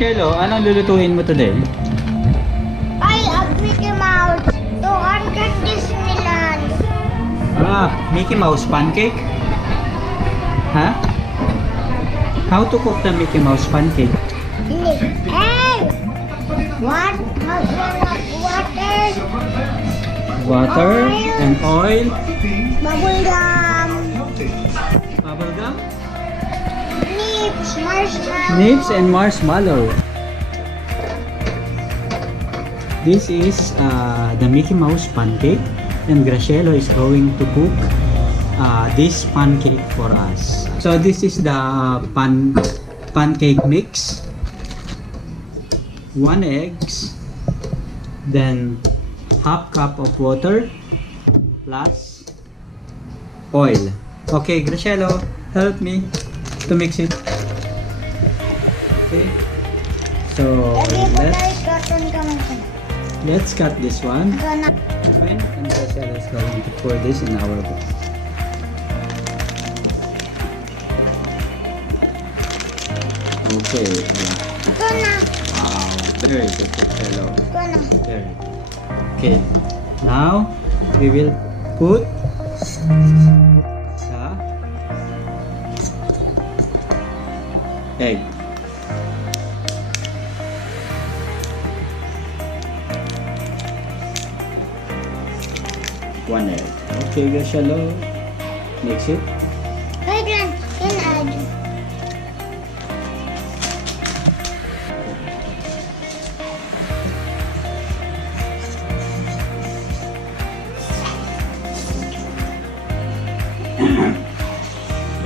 Gracielo, anong lulutuin mo today? I love Mickey Mouse. 200 Disneyland. Mickey Mouse pancake? Huh? How to cook the Mickey Mouse pancake? Hey! What? Water. Water Oil. and oil. Bubble gum. Bubble gum? Nips. Marshmallow. Nips and marshmallow. This is the Mickey Mouse pancake, and Gracielo is going to cook this pancake for us. So this is the pancake mix. 1 eggs, then half cup of water plus oil. Okay, Gracielo, help me to mix it. Okay, so let's cut this one. And Gracielo is going to pour this in our bowl. Okay. Wow, very good, Gracielo. Very good. Okay, now we will put the egg. One egg. Okay, Gracielo, mix it.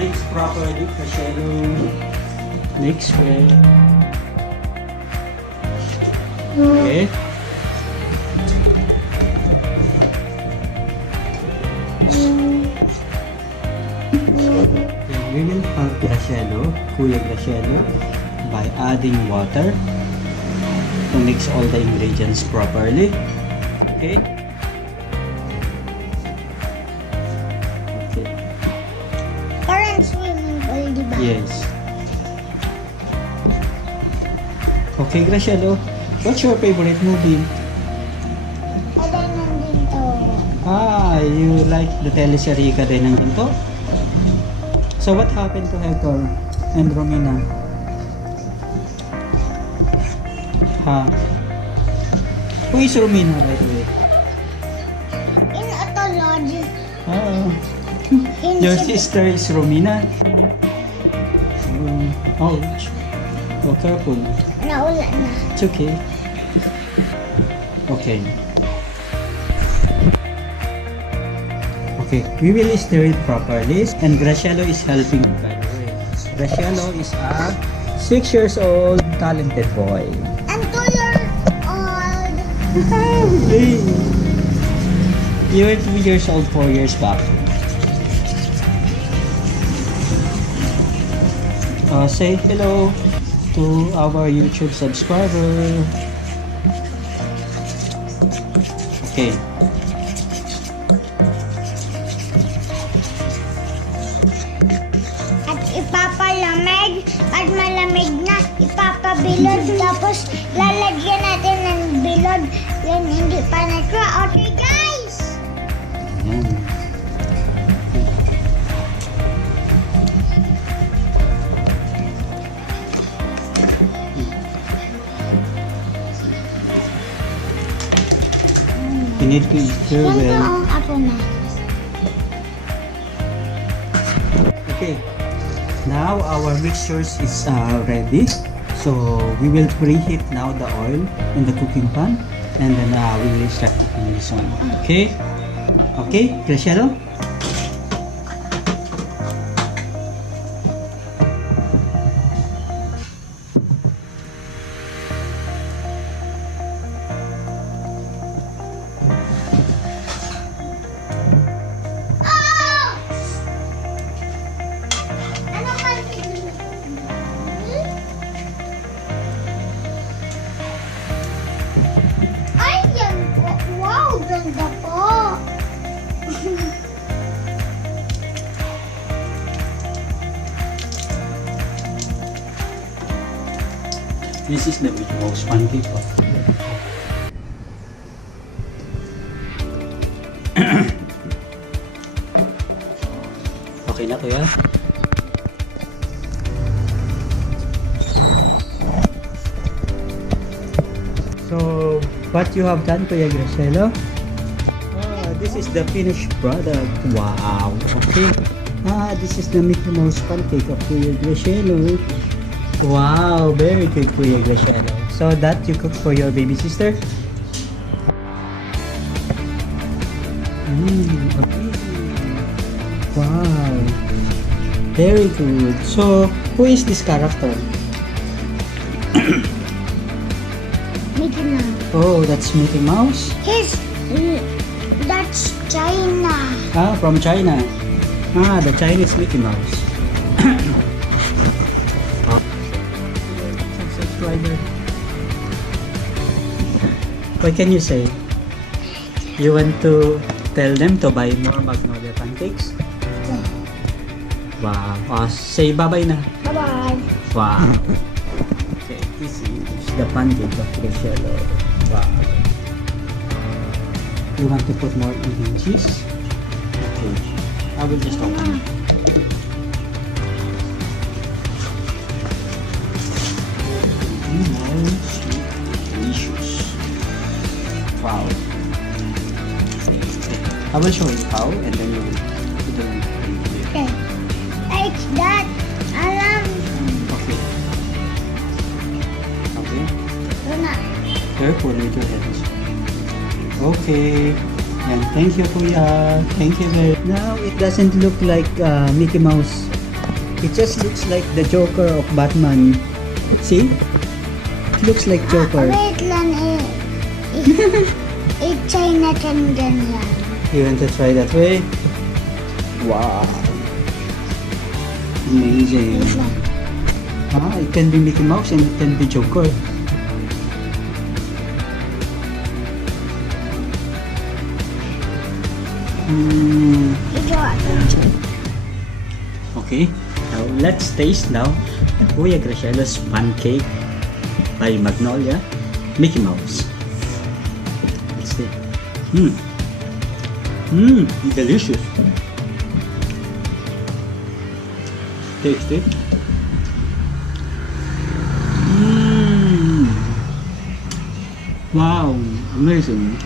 Mix properly, Gracielo. Mix well. Okay. Then we will help Gracielo, Kuya Gracielo, by adding water to mix all the ingredients properly. Okay. Okay. Parang swimming pool, diba? Yes. Okay, Gracielo, what's your favorite movie? Adan din to. You like the teleserye ka rin ng ginto? So what happened to Hector and Romina? Who is Romina, by the way? In autology. Your sister is Romina? Ouch. Oh, careful. Naula na. It's okay. Okay. Okay, we will stir it properly, and Gracielo is helping me, by the way. Gracielo is a 6 years old talented boy. And 2 years old. Hey. You were 2 years old 4 years back. Say hello to our YouTube subscriber. Okay. At ipapalamig. At malamig na, ipapabilod. Tapos lalagyan natin ng bilod. Yan, hindi pa na-try. Okay, guys! Ayan. You need to stir Yan well. po, ako na. Okay. Now our mixtures is ready. So we will preheat now the oil in the cooking pan, and then we will start cooking this one. Okay? Okay, Gracielo? Ano man? Ay, yan po. Wow, ganda po. This is the Mickey Mouse pancake. Okay na kuya? So, what you have done, Kuya Gracielo? This is the finished product. Wow. Okay. This is the Mickey Mouse pancake of Kuya Gracielo. Wow, very good, Kuya Gracielo. So that you cook for your baby sister? Okay. Wow. Very good. So, who is this character? Mickey Mouse. Oh, that's Mickey Mouse? That's China. From China. The Chinese Mickey Mouse. Subscriber. What can you say? You want to tell them to buy more Magnolia pancakes? Wow. Say bye-bye na. Bye-bye. Wow. Okay, this is the pancake of Gracielo. Wow. You want to put more even cheese? Okay. I will just open it. Delicious. Wow. I will show you how, and then you will put it in here. Okay. It's that alarm. Okay. Okay. Luna. Careful with your hands. Okay. And thank you, Kuya. Thank you very much. Now it doesn't look like Mickey Mouse. It just looks like the Joker of Batman. See? It looks like Joker. Wait lang it's China can ganyan. You want to try that way? Wow. Amazing. Wait lang. It can be Mickey Mouse and it can be Joker. Okay, now let's taste now Kuya Gracielo's pancake by Magnolia Mickey Mouse. Let's see. Delicious. Taste it. Wow, amazing.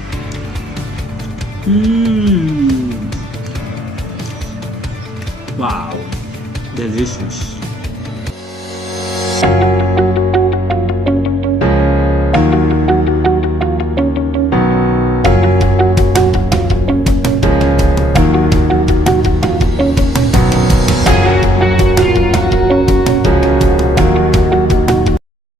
Wow, delicious.